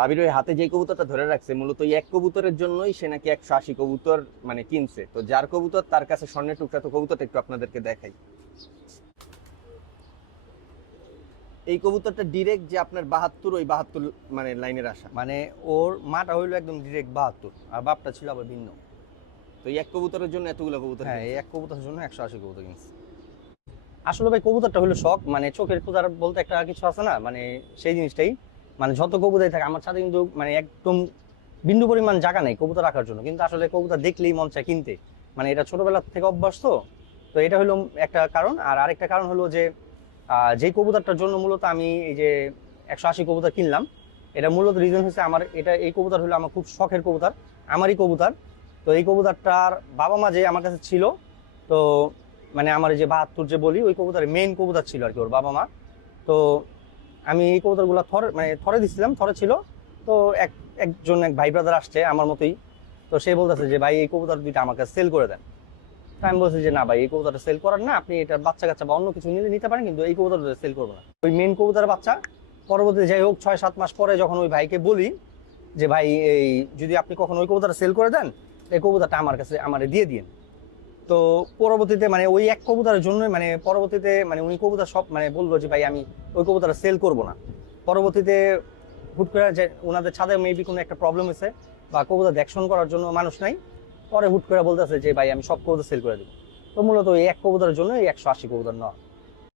আবির ওই হাতে যে কবুতরটা ধরে রাখছে মূলত এই এক কবুতরের জন্যই সে নাকি 180 কবুতর মানে কিনছে। তো যার কবুতর তার কাছে স্বর্ণের টুকরা। তো কবুতরটা একটু আপনাদেরকে দেখাই। এই কবুতরটা ডিরেক্ট যে আপনার 72, ওই 72 মানে লাইনের আসা। মানে ওর মাটা হইলো একদম ডিরেক্ট 72, আর বাপটা ছিল আবার ভিন্ন। তো এই এক কবুতরের জন্য এতগুলো কবুতর হ্যাঁ, এই কিনছে। এক কবুতরের জন্য 180 কবুতর কিনছে। আসলে ভাই কবুতরটা হলো শখ, মানে চোখের ক্ষুধার বলতে একটা কিছু আছে না, মানে সেই জিনিসটাই। মানে যত কবুতরই থাকে আমার সাথে কিন্তু মানে একদম বিন্দু পরিমাণ জায়গা নেই কবুতর রাখার জন্য, কিন্তু আসলে কবুতর দেখলেই মন চায় কিনতে। মানে এটা ছোটবেলা থেকে অভ্যাস তো। তো এটা হলো একটা কারণ। আর আরেকটা কারণ হলো যে যে কবুতরটার জন্য মূলত আমি এই যে 180 কবুতর কিনলাম, এটা মূলত রিজন হচ্ছে আমার এটা এই কবুতর হলো আমার খুব শখের কবুতর, আমারই কবুতর। তো এই কবুতরটার বাবা মা যে আমার কাছে ছিল, তো মানে আমার এই যে 72 যে বলি ওই কবুতরের মেইন কবুতর ছিল আর কি ওর বাবা মা। তো আমি এই কবুতরগুলো থরে দিছিলাম, থরে ছিল। তো এক ভাই ব্রাদার আসছে আমার মতোই। তো সে বলতেছে যে ভাই এই কবুতর দুইটা আমাকে সেল করে দেন। তা আমি বলছি যে না ভাই, এই কবুতরটা সেল করার না, আপনি এটা বাচ্চা কাচ্চা বা অন্য কিছু নিলে নিতে পারেন, কিন্তু এই কবুতরটা সেল করবো না। ওই মেইন কবুতরের বাচ্চা পরবর্তী যাই হোক 6-7 মাস পরে যখন ওই ভাইকে বলি যে ভাই এই যদি আপনি কখন ওই কবুতরটা সেল করে দেন, এই কবুতরটা আমার কাছে আমারে দিয়ে দিন। তো পরবর্তীতে মানে ওই এক কবুতরের জন্য মানে পরবর্তীতে মানে উনি কবুতর সব মানে বললো যে ভাই আমি ওই কবুতরটা সেল করব না। পরবর্তীতে হুট করে যে ওনাদের ছাদে মেবি কোনো একটা প্রবলেম হয়েছে বা কবুতর দেখশন করার জন্য মানুষ নাই, পরে হুট করে বলতেছে যে ভাই আমি সব কবুতর সেল করে দিব। তো মূলত এই এক কবুতরের জন্য এই 180 কবুতর নেওয়া।